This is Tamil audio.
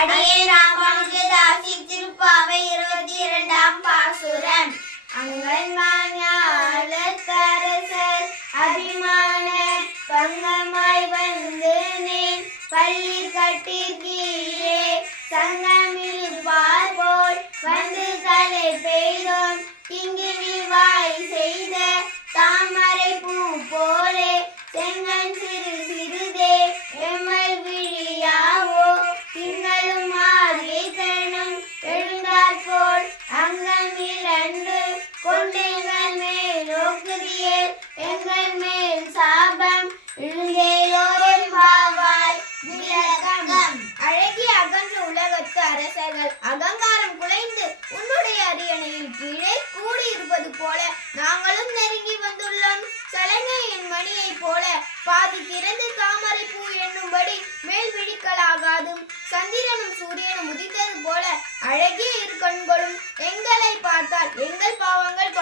அடியே ராமானுஜதாசி திருப்பாவை 22ஆம் பாசுரம். அங்கன்மாஞாலத்தரசர் அபிமான பங்கமாய் வந்து நீர் பள்ளி கட்டிற்கீழே சங்கமில் பார்போல் வந்து தலை பெய்தோம் கிங்கினி வாய் செய்த தாமரை பூ போலே செங்கன் சிறு சிறுதே எம்மல் விழியாவோ திங்களும் ஆதியை தனும் எழுந்தாற் போல் அங்கமில் அன்று கொண்டெங்கள் மேல் நோக்குதியல் எங்கள் மேல் சாபம் இழுந்தேயோர் பாவாய். அழகிய அகன்ற உலகத்து அரசர்கள் அகங்காரம் குலைந்து உன்னுடைய அரியணையில் கீழே கூடியிருப்பது போல நாங்களும் நெருங்கி வந்துள்ளோம். சலங்கையின் மணியை போல பாதி திறந்து தாமரை பூ என்னும்படி மேல் விழிக்கலாகாதும் சந்திரனும் சூரியனும் உதித்தது போல அழகிய இரு கண்களும் எங்களை பார்த்தால் எங்கள் பாவங்கள்